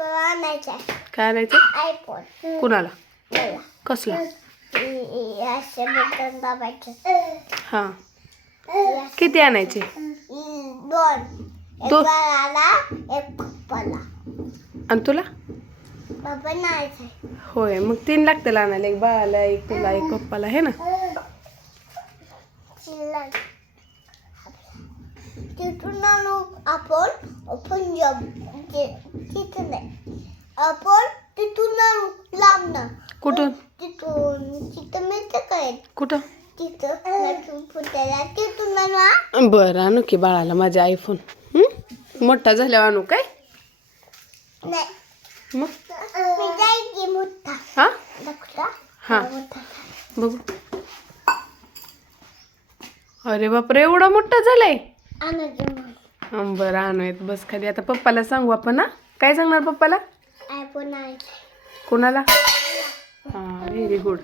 IPhone आणायचा. काय आणायचं? आयफोन. कुणाला? मला. कसला? असे बटन दाबायचे. हां. किती आणायचे? 2. एक दोन. बाळाला एक पप्पाला. आणि तुला? पप्पा नाही. होय, मग 3 लागतील आणायला. एक बाळाला, एक तुला, एक पप्पाला, हे ना? तिथून आणू आपण पंजाब. तिथं नाही. आपण तिथून आणू लांब ना. कुठून? तिथं मिळतं काय? कुठं? तिथं पुण्याला तिथून आणू. बरं, आणू की बाळाला माझा आयफोन. मोठा झाल्यावर आणू काय? नाही. मग मी जायची मोठा. हा दाखवला? हा मोठा. बघू. अरे बापरे, एवढा मोठा झालाय. आणायचं. बरं, आणूयात. बस खाली. आता पप्पाला सांगू आपण. ना काय सांगणार पप्पाला? आयफोन आहे. कोणाला? हां, व्हेरी गुड.